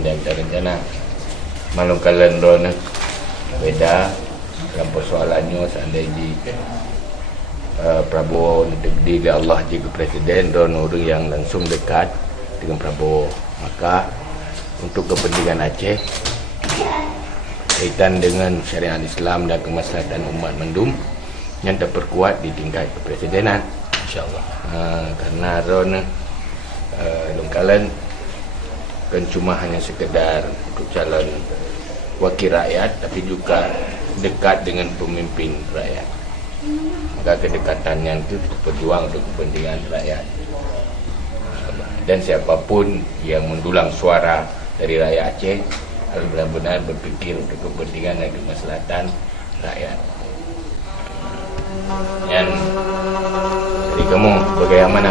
di antara rencana malungkalan ron beda dalam persoalannya seandainya Prabowo di Allah jadi presiden dan orang yang langsung dekat dengan Prabowo, maka untuk kepentingan Aceh kaitan dengan syariat Islam dan kemaslahatan umat mendum yang terperkuat di tingkat kepresidenan, insyaallah. Karena ron lungkalan kan cuma hanya sekedar untuk calon wakil rakyat, tapi juga dekat dengan pemimpin rakyat. Maka kedekatan yang itu berjuang untuk kepentingan rakyat. Dan siapapun yang mendulang suara dari rakyat Aceh harus benar-benar berpikir untuk kepentingan dan kemaslahatan rakyat. Yang dari kamu bagaimana?